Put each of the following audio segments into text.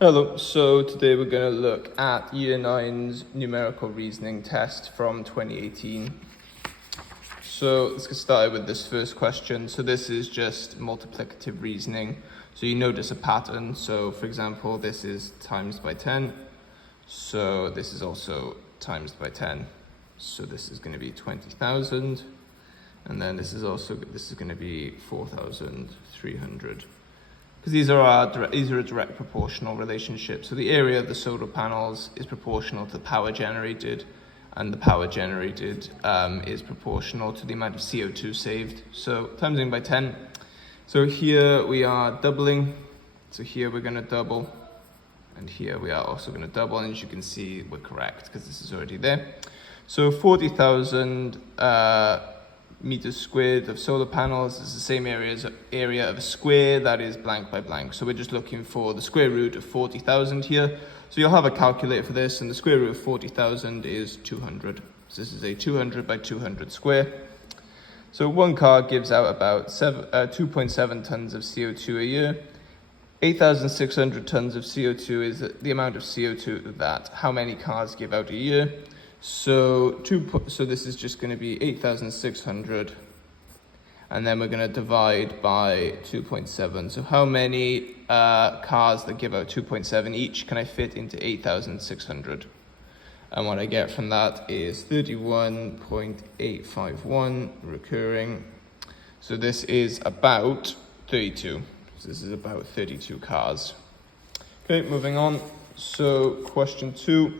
Hello, so today we're going to look at Year 9's numerical reasoning test from 2018. So let's get started with this first question. So this is just multiplicative reasoning. So you notice a pattern. So for example, this is times by 10. So this is also times by 10. So this is going to be 20,000. And then this is going to be 4,300. Because these are a direct proportional relationship. So the area of the solar panels is proportional to the power generated, and the power generated is proportional to the amount of CO2 saved. So timesing by 10. So here we are doubling. So here we're going to double, and here we are also going to double. And as you can see, we're correct because this is already there. So 40,000 meters squared of solar panels is the same area of a square that is blank by blank. So we're just looking for the square root of 40,000 here. So you'll have a calculator for this, and the square root of 40,000 is 200. So this is a 200 by 200 square. So one car gives out about 2.7 tons of CO2 a year. 8,600 tons of CO2 is the amount of CO2 that how many cars give out a year. So this is just going to be 8,600, and then we're going to divide by 2.7. So how many cars that give out 2.7 each can I fit into 8,600? And what I get from that is 31.851 recurring. So this is about 32. So this is about 32 cars. Okay, moving on. So question 2.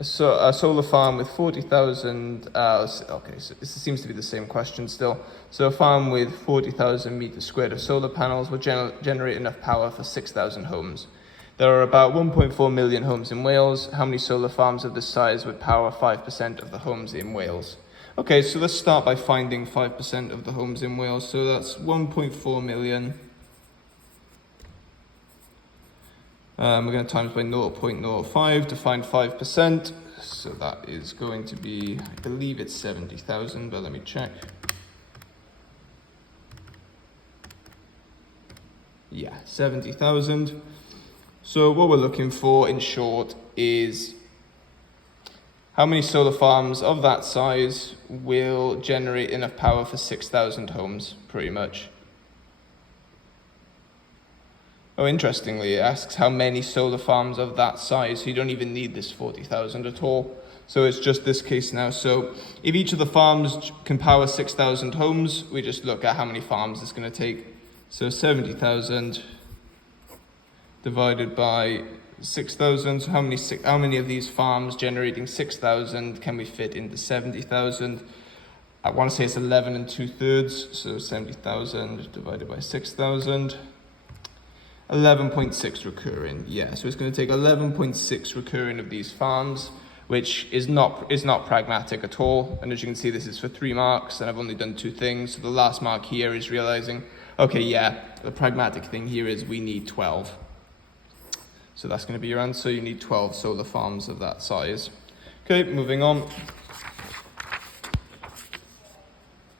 So a solar farm with 40,000, so this seems to be the same question still. So a farm with 40,000 meters squared of solar panels will generate enough power for 6,000 homes. There are about 1.4 million homes in Wales. How many solar farms of this size would power 5% of the homes in Wales? Okay, so let's start by finding 5% of the homes in Wales. So that's 1.4 million. We're going to times by 0.05 to find 5%. So that is going to be, I believe it's 70,000, but let me check. Yeah, 70,000. So what we're looking for, in short, is how many solar farms of that size will generate enough power for 6,000 homes, pretty much. Oh, interestingly, it asks how many solar farms of that size, so you don't even need this 40,000 at all. So it's just this case now. So if each of the farms can power 6,000 homes, we just look at how many farms it's going to take. So 70,000 divided by 6,000. So how many of these farms generating 6,000 can we fit into 70,000? I want to say it's 11 2/3. So 70,000 divided by 6,000. 11.6 recurring, yeah. So it's going to take 11.6 recurring of these farms, which is not pragmatic at all. And as you can see, this is for 3 marks, and I've only done 2 things. So the last mark here is realizing, okay, yeah, the pragmatic thing here is we need 12. So that's going to be your answer. You need 12 solar farms of that size. Okay, moving on.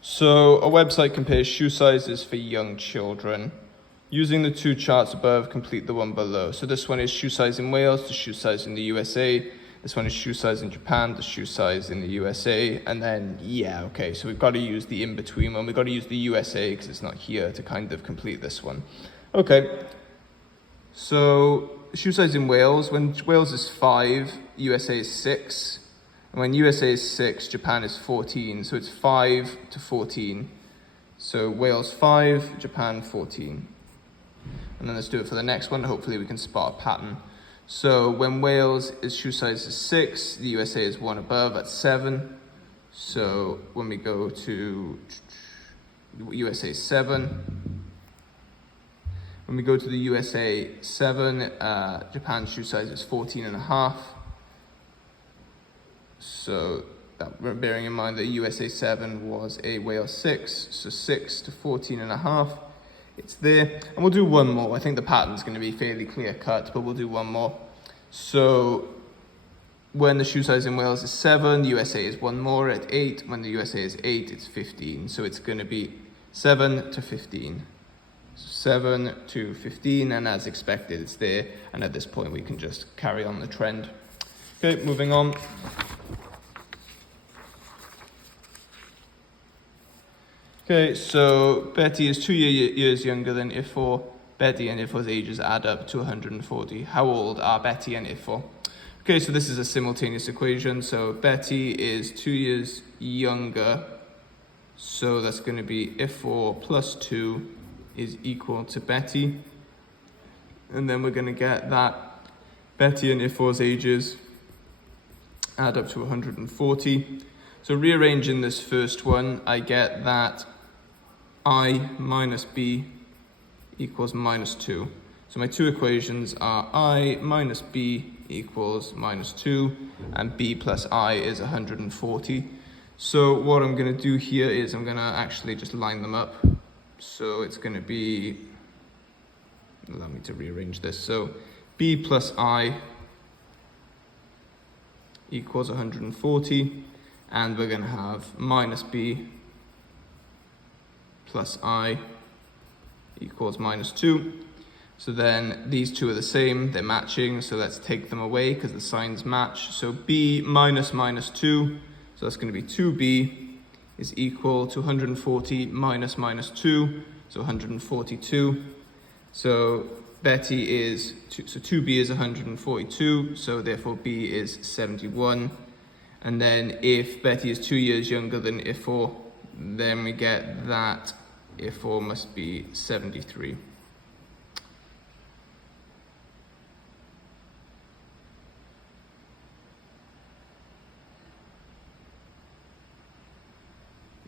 So a website compares shoe sizes for young children. Using the 2 charts above, complete the one below. So this one is shoe size in Wales to shoe size in the USA. This one is shoe size in Japan to shoe size in the USA. And then, yeah, okay, so we've got to use the in-between one. We've got to use the USA because it's not here to kind of complete this one. Okay, so shoe size in Wales. When Wales is 5, USA is 6. And when USA is 6, Japan is 14. So it's 5 to 14. So Wales 5, Japan 14. And then let's do it for the next one. Hopefully we can spot a pattern. So when Wales is shoe size is 6, the USA is 1 above at 7. So when we go to USA 7, when we go to the USA 7, Japan's shoe size is 14.5. So bearing in mind that USA 7 was a Wales 6, so 6 to 14.5. It's there, and we'll do one more. I think the pattern's going to be fairly clear cut, but we'll do one more. So when the shoe size in Wales is 7, the USA is 1 more at 8. When the USA is 8, it's 15. So it's going to be 7 to 15. 7 to 15, and as expected, it's there. And at this point, we can just carry on the trend. Okay, moving on. Okay, so Betty is 2 years younger than Ifor. Betty and Ifor's ages add up to 140. How old are Betty and Ifor? Okay, so this is a simultaneous equation. So Betty is 2 years younger. So that's going to be Ifor plus 2 is equal to Betty. And then we're going to get that Betty and Ifor's ages add up to 140. So rearranging this first one, I get that I minus B equals minus 2. So my two equations are I minus B equals minus 2, and B plus I is 140. So what I'm going to do here is I'm going to actually just line them up. So it's going to be, allow me to rearrange this. So B plus I equals 140, and we're going to have minus B plus I equals minus 2. So then these two are the same, they're matching, so let's take them away because the signs match. So B minus minus 2, so that's going to be 2B is equal to 140 minus minus 2, so 142. So Betty is, so 2B is 142, so therefore B is 71. And then if Betty is 2 years younger than Ifor, then we get that Ifor must be 73.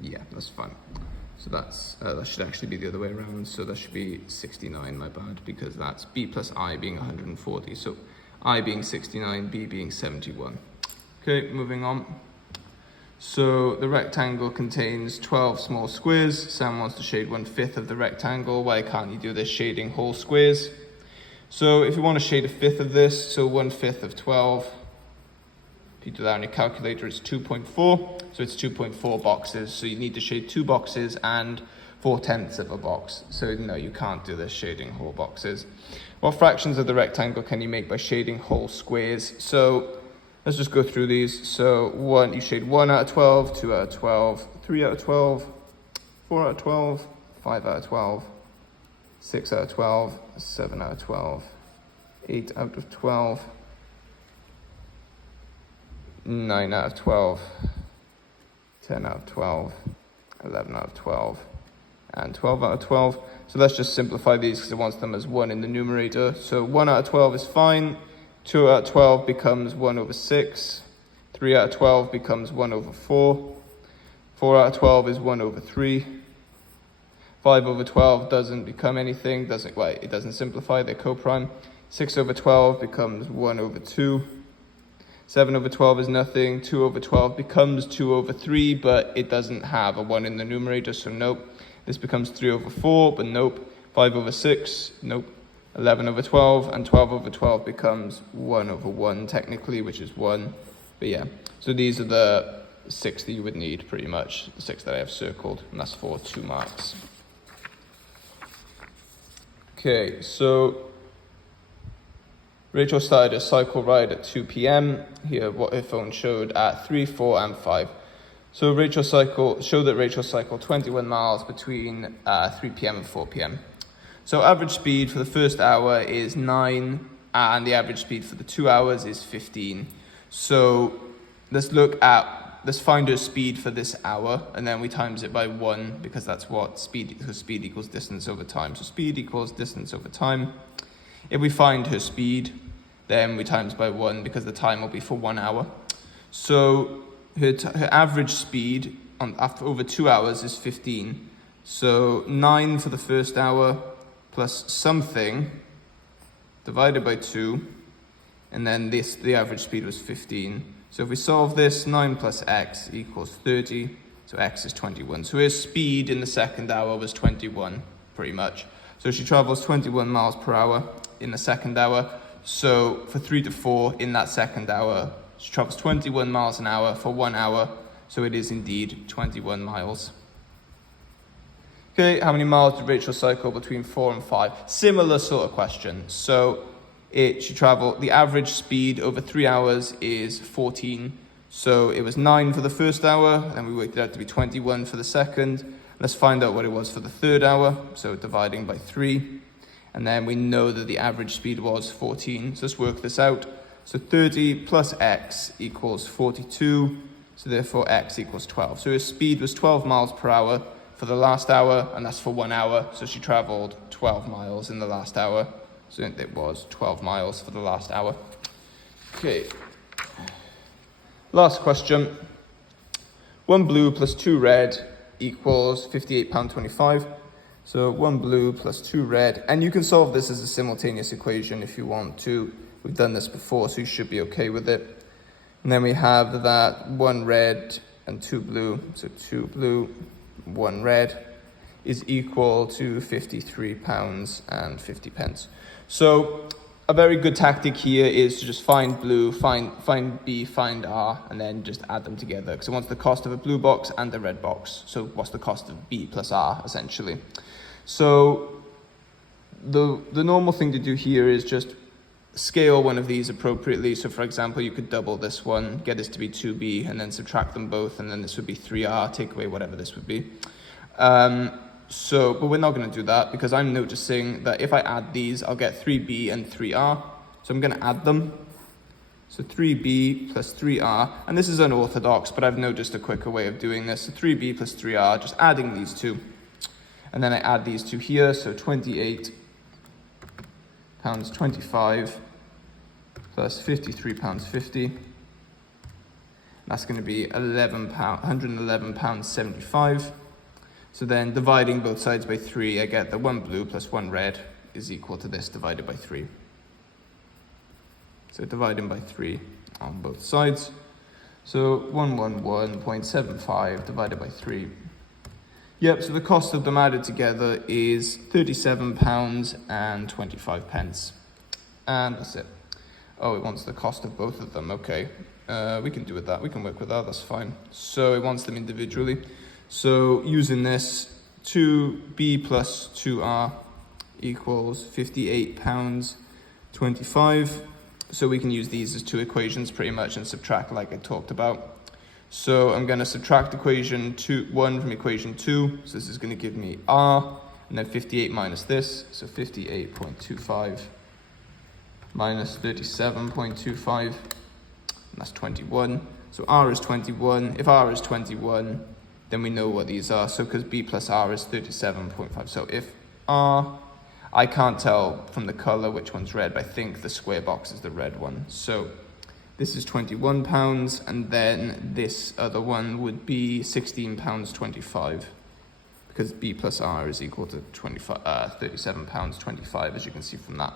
Yeah, that's fine. So that's that should actually be the other way around. So that should be 69, my bad, because that's B plus I being 140. So I being 69, B being 71. Okay, moving on. So the rectangle contains 12 small squares. Sam wants to shade 1/5 of the rectangle. Why can't you do this shading whole squares? So if you want to shade 1/5 of this, so 1/5 of 12, if you do that on your calculator, it's 2.4. So it's 2.4 boxes. So you need to shade 2 boxes and 4/10 of a box. So no, you can't do this shading whole boxes. What fractions of the rectangle can you make by shading whole squares? So let's just go through these. So you shade 1 out of 12, 2 out of 12, 3 out of 12, 4 out of 12, 5 out of 12, 6 out of 12, 7 out of 12, 8 out of 12, 9 out of 12, 10 out of 12, 11 out of 12, and 12 out of 12. So let's just simplify these because it wants them as 1 in the numerator. So 1 out of 12 is fine. 2 out of 12 becomes 1 over 6. 3 out of 12 becomes 1 over 4. 4 out of 12 is 1 over 3. 5 over 12 doesn't become anything. It doesn't simplify, they're coprime. 6 over 12 becomes 1 over 2. 7 over 12 is nothing. 2 over 12 becomes 2 over 3, but it doesn't have a 1 in the numerator, so nope. This becomes 3 over 4, but nope. 5 over 6, nope. 11 over 12, and 12 over 12 becomes 1 over 1, technically, which is 1. But yeah, so these are the 6 that you would need, pretty much. The 6 that I have circled, and that's for 2 marks. Okay, so Rachel started a cycle ride at 2 p.m. Here, what her phone showed at 3, 4, and 5. So Rachel showed that Rachel cycled 21 miles between 3 p.m. and 4 p.m. So average speed for the first hour is 9, and the average speed for the 2 hours is 15. So let's find her speed for this hour, and then we times it by 1, because that's what speed equals distance over time. So speed equals distance over time. If we find her speed, then we times by 1, because the time will be for 1 hour. So her average speed over 2 hours is 15. So 9 for the first hour plus something divided by 2, and then the average speed was 15. So if we solve this, 9 plus x equals 30, so x is 21. So her speed in the second hour was 21, pretty much. So she travels 21 miles per hour in the second hour. So for 3 to 4 in that second hour, she travels 21 miles an hour for 1 hour. So it is indeed 21 miles. Okay, how many miles did Rachel cycle between 4 and 5? Similar sort of question. So she traveled, the average speed over 3 hours is 14. So it was 9 for the first hour, and we worked it out to be 21 for the second. Let's find out what it was for the third hour. So dividing by 3. And then we know that the average speed was 14. So let's work this out. So 30 plus x equals 42. So therefore x equals 12. So her speed was 12 miles per hour for the last hour, and that's for 1 hour. So she traveled 12 miles in the last hour. So it was 12 miles for the last hour. Okay. Last question. 1 blue plus 2 red equals £58.25. So 1 blue plus 2 red. And you can solve this as a simultaneous equation if you want to. We've done this before, so you should be okay with it. And then we have that 1 red and 2 blue. So 2 blue, 1 red is equal to £53.50. So a very good tactic here is to just find blue, find B, find R, and then just add them together. Because it wants the cost of a blue box and a red box. So what's the cost of B plus R, essentially? So the normal thing to do here is just scale one of these appropriately. So for example, you could double this one, get this to be 2B, and then subtract them both, and then this would be 3R, take away whatever this would be. But we're not going to do that because I'm noticing that if I add these, I'll get 3B and 3R. So I'm going to add them. So 3B plus 3R, and this is unorthodox, but I've noticed a quicker way of doing this. So 3B plus 3R, just adding these two. And then I add these two here, so £28.25 plus £53.50. That's going to be £111.75. So then dividing both sides by 3, I get the 1 blue plus 1 red is equal to this divided by 3. So dividing by 3 on both sides. So 111.75 divided by 3. Yep, so the cost of them added together is £37.25. And that's it. Oh, it wants the cost of both of them. Okay, we can do with that. We can work with that. That's fine. So it wants them individually. So using this, 2B plus 2R equals £58.25. So we can use these as two equations pretty much and subtract like I talked about. So I'm going to subtract equation 1 from equation 2. So this is going to give me R, and then 58 minus this. So 58.25 minus 37.25, and that's 21. So R is 21. If R is 21, then we know what these are. So because B plus R is 37.5. So if R, I can't tell from the color which one's red, but I think the square box is the red one. So this is £21, and then this other one would be £16.25, because B plus R is equal to £37.25, as you can see from that.